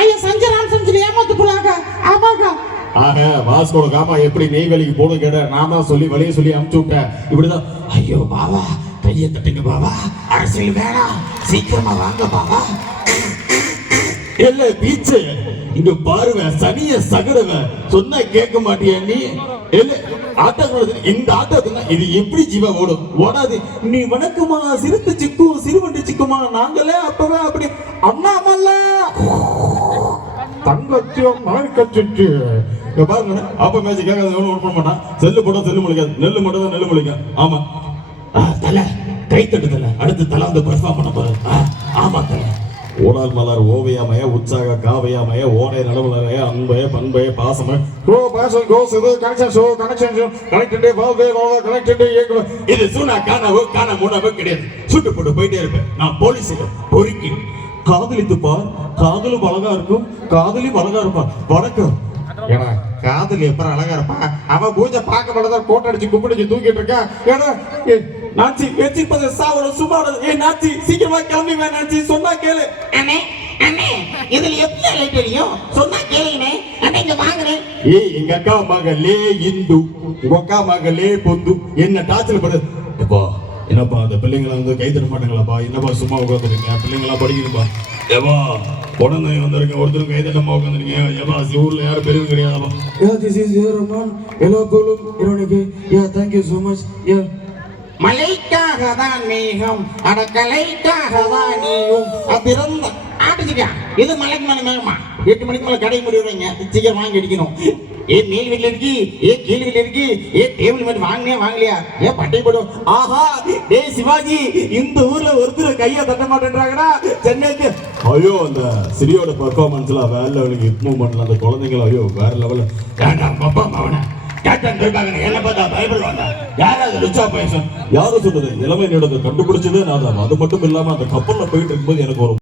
ஐயா சஞ்சராம் சஞ்சரி ஏமாத்து போலாங்க. ஆமாங்க. ஆக வாஸ்கோட காமா எப்படி நெய்வேலிக்கு போகணும் கேட்ட நான் தான் சொல்லி வழியை சொல்லி அனுப்பிச்சு விட்டேன். இப்படிதான் ஐயோ பாவா கையை தட்டுங்க பாவா, அரசியல் வேணாம், சீக்கிரமா வாங்க பாவா. இல்ல பீச்சு இங்க பாருவேன் சனிய சகடுவேன் சொன்னா கேட்க மாட்டியா நீ? இல்ல ஆட்டம் இந்த ஆட்டத்துனா இது எப்படி ஜீவா ஓடும்? ஓடாது. நீ வணக்கமா சிறுத்து சிக்கும் சிறுவண்டி சிக்குமா நாங்களே அப்பவே அப்படி அண்ணாமல்ல தங்கச்சியம் மழைக்கச்சு பாருங்க. அப்ப மேட்ச் கேட்காத ஒன்றும் பண்ண மாட்டான். செல்லு போட்டா செல்லு முளைக்காது, நெல்லு மட்டும் தான் நெல்லு முளைக்கும். ஆமா தலை கை தட்டு தலை, அடுத்து தலை வந்து பெர்ஃபார்ம் பண்ண போற. ஆமா தலை ஓடால் மலர் ஓவியமய உற்சாக காவியமய ஓனை நலமலரைய அன்பய பண்பய பாசமய கோ பாசம் கோஸ் இது கனெக்ஷன் ஷோ கனெக்ஷன் ஷோ கனெக்டட் வால்வே வால்வே கனெக்டட் ஏக இது சுனா கானவு கான முனவு கிடையாது. சுட்டு போட்டு போயிட்டே இருப்பேன் நான். போலீஸ் பொறுக்கி காதலித்து பார், காதலும் அழகா இருக்கும், காதலியும் அழகா இருப்பான். வணக்கம். ஏன்னா காதலி எப்பறம் அழகா இருப்பான்? அவன் பூஜை பார்க்க மாட்டதான் கோட்டை அடிச்சு கும்பிடிச்சு தூக்கிட்டு இருக்கா. ஏன்னா நாச்சி வெச்சிப்பது சாவட சுமாடு. நாச்சி சீக்கிரமா கிளம்பி வே நாச்சி, சொன்னா கேளு. அண்ணே அண்ணே இதுல எப்படி லைட் தெரியும்? சொன்னா கேளுங்கண்ணே. அண்ணே இங்க வாங்குறேன். எங்க அக்கா மகளே இந்து, உங்க அக்கா மகளே பொந்து என்ன டார்ச்சர் பண்ணு. எப்பா என்னப்பா அந்த பிள்ளைங்களை வந்து கை தர மாட்டாங்களாப்பா? என்னப்பா சும்மா உட்காந்துருக்கீங்க? பிள்ளைங்களா படிக்கணும்பா. ஏவா உடனே வந்திருக்கேன், ஒருத்தரும் கை தட்டமா உட்காந்துருக்கீங்க. ஏவா ஊர்ல யாரும் பெரியவங்க கிடையாதுப்பா. This is your man. Hello, Kolum. Ironike. Yeah, thank you so much. Yeah. மலைக்காக தான் மேகம் அடக்கலைக்காக தான் நீயும் பிறந்த ஆட்டுச்சுக்கா. இது மலைக்கு மேல மேகமா? 8 மணிக்கு மேல கடை முடிவுறீங்க, சீக்கிரம் வாங்கி அடிக்கணும். மேல் வீட்டுல இருக்கு, கீழ் வீட்டுல இருக்கு, டேபிள் மேட் வாங்கினே வாங்கலையா? பட்டை போடும். ஆஹா டேய் சிவாஜி, இந்த ஊர்ல ஒருத்தர் கையை தட்ட மாட்டேன்றாங்கடா சென்னைக்கு. ஐயோ அந்த சிரியோட பெர்ஃபார்மன்ஸ்ல வேற லெவலுக்கு இம்ப்ரூவ்மெண்ட்ல அந்த குழந்தைங்கள ஐயோ வேற லெவல்ல. அப்பா அவனை கேப்டன் இருப்பாங்க. என்ன பார்த்தா பைபிள் வந்தா யாராவது ரிச்சா பேசும்? யாரும் சொல்றது இளமை நேரத்தை கண்டுபிடிச்சதே நான் தான். அது மட்டும் இல்லாம அந்த கப்பல்ல போயிட்டு இருக்கும்போது எனக்கு ஒரு